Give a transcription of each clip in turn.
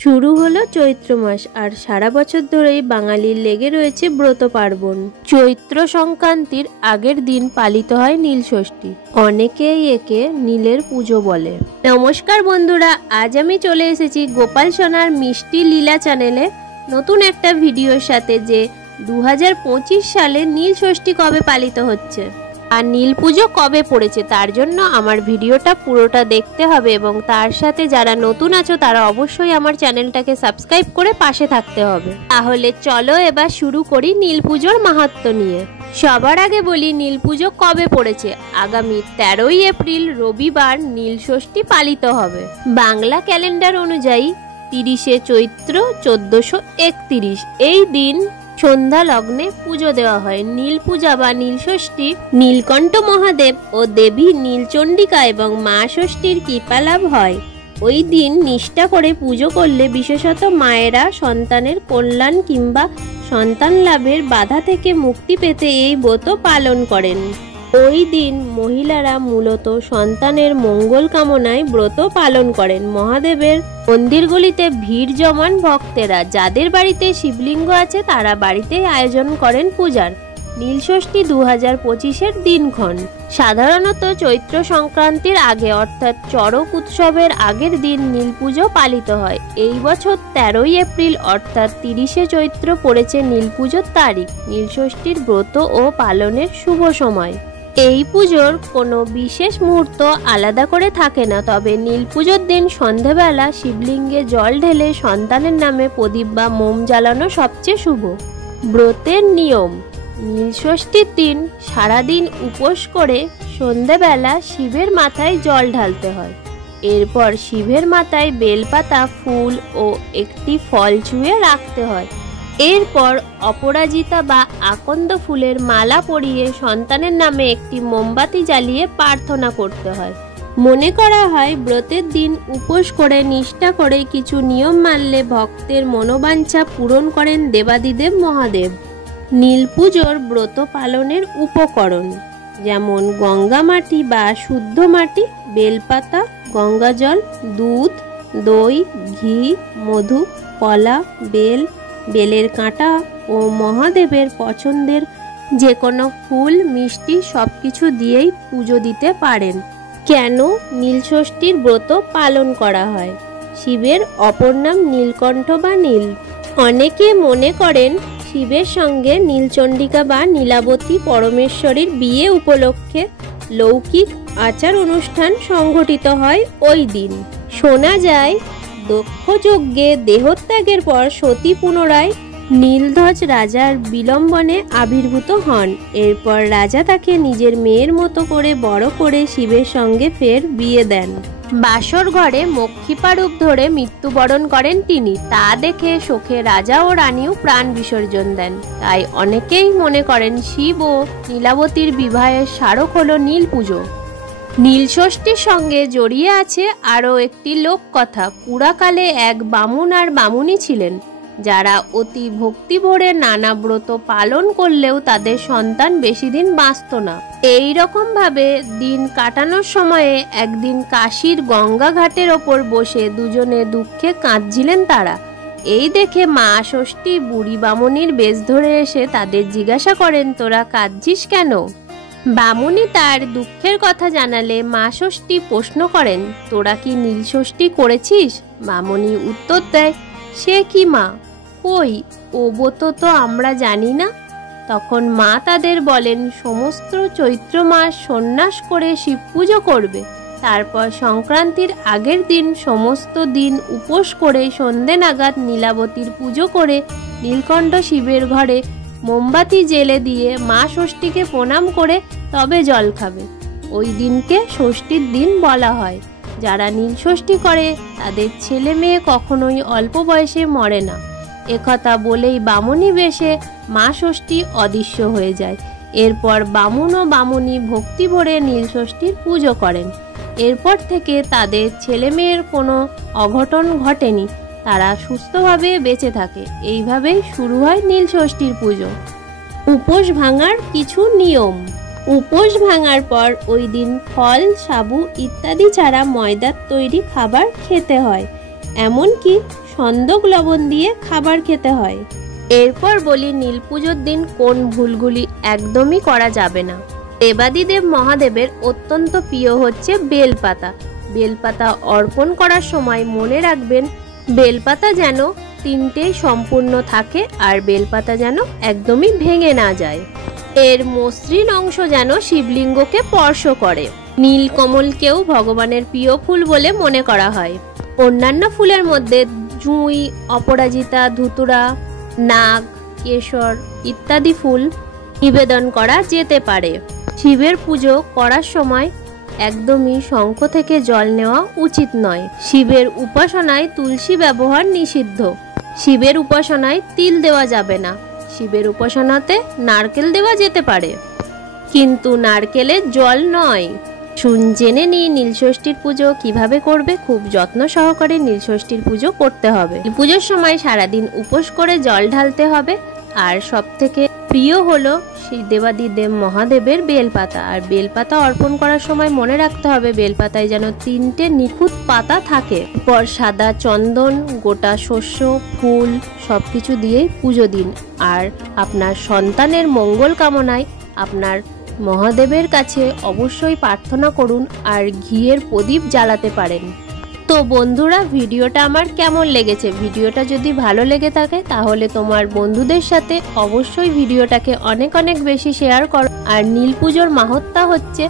শুরু হলো চৈত্র মাস আর সারা বছর ধরেই বাঙালির লেগে রয়েছে ব্রত পার্বণ। চৈত্র সংক্রান্তির আগের দিন পালিত হয় নীল ষষ্ঠী। অনেকেই একে নীলের পুজো বলে। নমস্কার বন্ধুরা, আজ আমি চলে এসেছি গোপাল সোনার মিষ্টি লীলা চ্যানেলে নতুন একটা ভিডিওর সাথে, যে 2025 সালে নীল ষষ্ঠী কবে পালিত হচ্ছে আর নীল পুজো কবে পড়েছে, তার জন্য আমার ভিডিওটা পুরোটা দেখতে হবে এবং তার সাথে যারা নতুন আছো তারা অবশ্যই আমার চ্যানেলটাকে সাবস্ক্রাইব করে পাশে থাকতে হবে। তাহলে চলো এবার শুরু করি নীল পুজোর মাহাত্ম্য নিয়ে। সবার আগে বলি নীল পুজো কবে পড়েছে। আগামী 13ই এপ্রিল রবিবার নীল ষষ্ঠী পালিত হবে। বাংলা ক্যালেন্ডার অনুযায়ী 30শে চৈত্র 1431 এই দিন সন্ধ্যা লগ্নে পুজো দেওয়া হয়। নীল পূজা বা নীল ষষ্ঠী নীলকণ্ঠ মহাদেব ও দেবী নীলচণ্ডিকা এবং মা ষষ্ঠীর কৃপা লাভ হয়। ওই দিন নিষ্ঠা করে পুজো করলে বিশেষত মায়েরা সন্তানের কল্যাণ কিংবা সন্তান লাভের বাধা থেকে মুক্তি পেতে এই ব্রত পালন করেন। ওই দিন মহিলারা মূলত সন্তানের মঙ্গল কামনায় ব্রত পালন করেন। মহাদেবের মন্দিরগুলিতে ভিড় জমান ভক্তেরা। যাদের বাড়িতে শিবলিঙ্গ আছে তারা বাড়িতেই আয়োজন করেন পূজার। নীলষষ্ঠী 2025-এর দিনক্ষণ সাধারণত চৈত্র সংক্রান্তির আগে অর্থাৎ চড়ক উৎসবের আগের দিন নীল পুজো পালিত হয়। এই বছর 13ই এপ্রিল অর্থাৎ 30শে চৈত্র পড়েছে নীল পুজোর তারিখ। নীলষষ্ঠীর ব্রত ও পালনের শুভ সময়। এই পুজোর কোনো বিশেষ মুহূর্ত আলাদা করে থাকে না, তবে নীল পুজোর দিন সন্ধেবেলা শিবলিঙ্গে জল ঢেলে সন্তানের নামে প্রদীপ বা মোম জ্বালানো সবচেয়ে শুভ। ব্রতের নিয়ম: নীল ষষ্ঠীর দিন সারাদিন উপোস করে সন্ধেবেলা শিবের মাথায় জল ঢালতে হয়। এরপর শিবের মাথায় বেলপাতা, ফুল ও একটি ফল ছুঁয়ে রাখতে হয়। এরপর অপরাজিতা বা আকন্দ ফুলের মালা পরিয়ে সন্তানের নামে একটি মোমবাতি জ্বালিয়ে প্রার্থনা করতে হয়। মনে করা হয় ব্রতের দিন উপোস করে নিষ্ঠা করে কিছু নিয়ম মানলে ভক্তের মনোবাঞ্ছা পূরণ করেন দেবাদিদেব মহাদেব। নীল পুজোর ব্রত পালনের উপকরণ যেমন গঙ্গা মাটি বা শুদ্ধ মাটি, বেলপাতা, গঙ্গাজল, দুধ, দই, ঘি, মধু, কলা, বেলের কাঁটা ও মহাদেবের পছন্দের যে কোনো ফুল, মিষ্টি সবকিছু দিয়েই পুজো দিতে পারেন। কেন নীল ষষ্ঠীর ব্রত পালন করা হয়? শিবের অপর নাম নীলকণ্ঠ বা নীল। অনেকে মনে করেন শিবের সঙ্গে নীলচণ্ডিকা বা নীলাবতী পরমেশ্বরীর বিয়ে উপলক্ষে লৌকিক আচার অনুষ্ঠান সংঘটিত হয় ওই দিন। শোনা যায় দক্ষ যজ্ঞে দেহত্যাগের পর সতী পুনরায় নীলধ্বজ রাজার বিলম্বনে আবির্ভূত হন। এরপর রাজা তাকে নিজের মেয়ের মতো করে বড় করে শিবের সঙ্গে ফের বিয়ে দেন। বাসর ঘরে মক্ষিপা রূপ ধরে মৃত্যুবরণ করেন তিনি। তা দেখে শোকে রাজা ও রানীও প্রাণ বিসর্জন দেন। তাই অনেকেই মনে করেন শিব ও নীলাবতীর বিবাহের স্মারক হলো নীল পুজো। নীল ষষ্ঠীর সঙ্গে জড়িয়ে আছে আরও একটি লোককথা। পুরাকালে এক বামুন আর বামুনি ছিলেন, যারা অতি ভক্তি ভরে নানা ব্রত পালন করলেও তাদের সন্তান বেশি দিন বাঁচত না। এই রকম ভাবে দিন কাটানোর সময়ে একদিন কাশীর গঙ্গা ঘাটের ওপর বসে দুজনে দুঃখে কাঁদছিলেন তারা। এই দেখে মা ষষ্ঠী বুড়ি বামুনির বেশ ধরে এসে তাদের জিজ্ঞাসা করেন, তোরা কাঁদছিস কেন? বামুনি তার দুঃখের কথা জানালে মা ষষ্ঠী প্রশ্ন করেন, তোরা কি নীল ষষ্ঠী করেছিস? বামুনি উত্তর দেয়, সে কি মা, কই ও ব্রত তো আমরা জানি না। তখন মা তাদের বলেন, সমস্ত চৈত্র মাস সন্ন্যাস করে শিব পুজো করবে, তারপর সংক্রান্তির আগের দিন সমস্ত দিন উপোস করে সন্ধে নাগাদ নীলাবতীর পুজো করে নীলকণ্ঠ শিবের ঘরে মোমবাতি জেলে দিয়ে মা ষষ্ঠীকে প্রণাম করে তবে জল খাবে। ওই দিনকে ষষ্ঠীর দিন বলা হয়। যারা নীল ষষ্ঠী করে তাদের ছেলে মেয়ে কখনোই অল্প বয়সে মরে না। একথা বলেই বামুনি বেশে মা ষষ্ঠী অদৃশ্য হয়ে যায়। এরপর বামুন ও বামুনি ভক্তি ভরে নীল ষষ্ঠীর পুজো করেন। এরপর থেকে তাদের ছেলে মেয়ের কোনো অঘটন ঘটেনি, তারা সুস্থভাবে বেঁচে থাকে। এইভাবেই শুরু হয় নীল ষষ্ঠীর পুজো। উপোস ভাঙার কিছু নিয়ম: উপোস ভাঙার পর ওই দিন ফল, সাবু ইত্যাদি ছাড়া ময়দার তৈরি খাবার খেতে হয়। এমনকি সন্দক লবণ দিয়ে খাবার খেতে হয়। এরপর বলি নীল পুজোর দিন কোন ভুলগুলি একদমই করা যাবে না। দেবাদিদেব মহাদেবের অত্যন্ত প্রিয় হচ্ছে বেলপাতা। বেলপাতা অর্পণ করার সময় মনে রাখবেন বেলপাতা যেন তিনটেই সম্পূর্ণ থাকে আর বেলপাতা যেন একদমই ভেঙে না যায়। এর মসৃণ অংশ যেন শিবলিঙ্গকে স্পর্শ করে। নীলকমলকেও ভগবানের প্রিয় ফুল বলে মনে করা হয়। অন্যান্য ফুলের মধ্যে জুঁই, অপরাজিতা, ধুতুরা, নাগ, কেশর ইত্যাদি ফুল নিবেদন করা যেতে পারে। শিবের পুজো করার সময় একদমই শঙ্খ থেকে জল নেওয়া উচিত নয়। শিবের উপাসনায় তুলসী ব্যবহার নিষিদ্ধ। শিবের উপাসনায় তিল দেওয়া যাবে না। শিবের উপাসনাতে নারকেল দেওয়া যেতে পারে, কিন্তু নারকেলের জল নয়। জেনে নিই নীলষষ্ঠীর পুজো কিভাবে করবে। খুব যত্ন সহকারে নীলষষ্ঠীর পুজো করতে হবে। পুজোর সময় সারাদিন উপোস করে জল ঢালতে হবে। আর সব থেকে প্রিয় হলো শ্রী দেবাদিদেব মহাদেবের বেলপাতা। আর বেলপাতা অর্পণ করার সময় মনে রাখতে হবে বেলপাতায় যেন তিনটে নিখুঁত পাতা থাকে। পর সাদা চন্দন, গোটা শস্য, ফুল সবকিছু দিয়েই পুজো দিন। আর আপনার সন্তানের মঙ্গল কামনায় আপনার মহাদেবের কাছে অবশ্যই প্রার্থনা করুন আর ঘিয়ের প্রদীপ জ্বালাতে পারেন। তো বন্ধুরা, ভিডিওটা আমার কেমন লেগেছে? ভিডিওটা যদি ভালো লেগে থাকে তাহলে তোমার বন্ধুদের সাথে অবশ্যই ভিডিওটাকে অনেক অনেক বেশি শেয়ার করো। আর নীল পুজোর মাহাত্ম্য হচ্ছে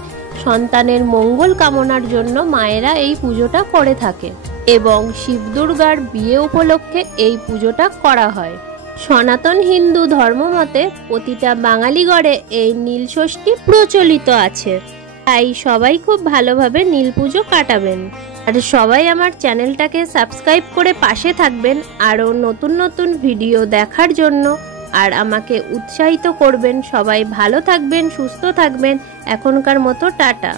সন্তানের মঙ্গল কামনার জন্য মায়েরা এই পুজোটা করে থাকে এবং শিব দুর্গার বিয়ে উপলক্ষে এই পুজোটা করা হয়। সনাতন হিন্দু ধর্মমতে প্রতিটা বাঙালি ঘরে এই নীলষষ্ঠী প্রচলিত আছে। তাই সবাই খুব ভালোভাবে নীল পুজো কাটাবেন। আর সবাই আমার চ্যানেলটাকে সাবস্ক্রাইব করে পাশে থাকবেন আরও নতুন নতুন ভিডিও দেখার জন্য। আর আমাকে উৎসাহিত করবেন। সবাই ভালো থাকবেন, সুস্থ থাকবেন। এখনকার মতো টাটা।